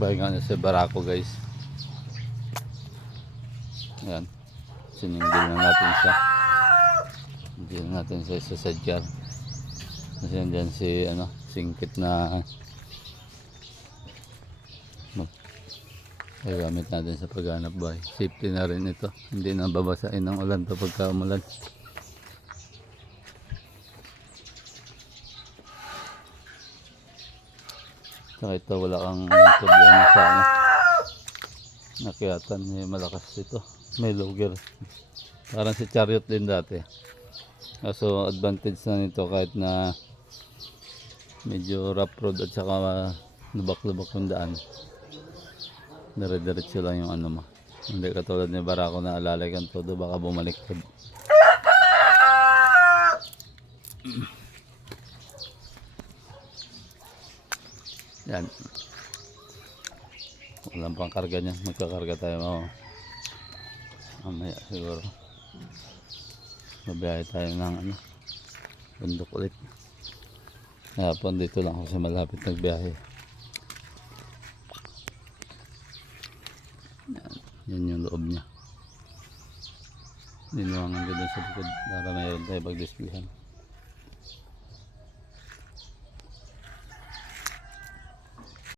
Pahinga na si Barako guys. Ayan. Siningil na natin siya. Na natin siya sa sadyar. Kasi andyan si ano, singkit na mag- gamit natin sa paghanap buhay. Safety na rin ito. Hindi na babasain ng ulan to pagka umulan. Saka ito wala kang problema sa ano. Nakiyatan may malakas ito. May loger. Parang si chariot din dati. Kaso advantage na nito kahit na medyo rough road at saka lubak-lubak yung daan. Dire-diretso lang yung ano mo. Hindi katulad ni Barako na alalay kang todo baka bumaliktad. Yan. Walang pang karga niyan. Magkakarga tayo mo. Mamaya siguro. Mabiyahe tayo ng ano. Bundok ulit. Hapon dito lang sa malapit nagbiyahe. Yan. Yan yung loob niya. Dinuwangan ko dun sa likod para mayroon tayo pag-displayan.